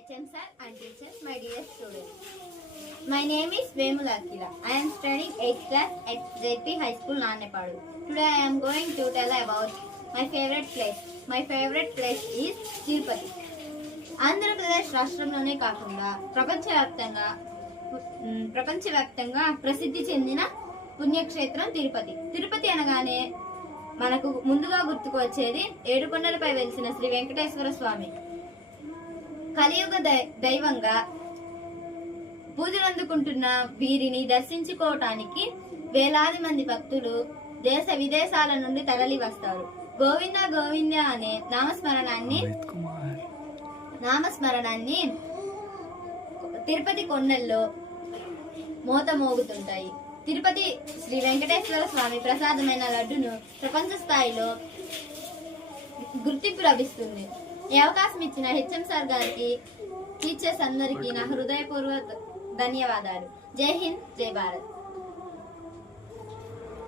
HM sir and teachers, my dear students. My name is Vemula Akila. I am studying 8th class at JP High School, Nanepadu. Today I am going to tell about my favorite place. My favorite place is Tirupati. Andhra Pradesh రాష్ట్రంలోనే కాకుండా ప్రపంచవ్యాప్తంగా ప్రసిద్ధి చెందిన పుణ్యక్షేత్రం తిరుపతి. తిరుపతి అనగానే మనకు ముందుగా గుర్తుకు వచ్చేది ఏడుకొండలపై వెలిసిన శ్రీ వెంకటేశ్వర స్వామి. కలియుగ దైవంగా పూజలందుకుంటున్న వీరిని దర్శించుకోవటానికి వేలాది మంది భక్తులు దేశ విదేశాల నుండి తరలి వస్తారు. గోవింద గోవింద అనే నామస్మరణాన్ని తిరుపతి కొండల్లో మోత మోగుతుంటాయి. తిరుపతి శ్రీ వెంకటేశ్వర స్వామి ప్రసాదమైన లడ్డును ప్రపంచ స్థాయిలో గుర్తింపు లభిస్తుంది. ఈ అవకాశం ఇచ్చిన HM సార్ గారికి, టీచర్స్ అందరికీ నా హృదయపూర్వక ధన్యవాదాలు. జై హింద్, జై భారత్.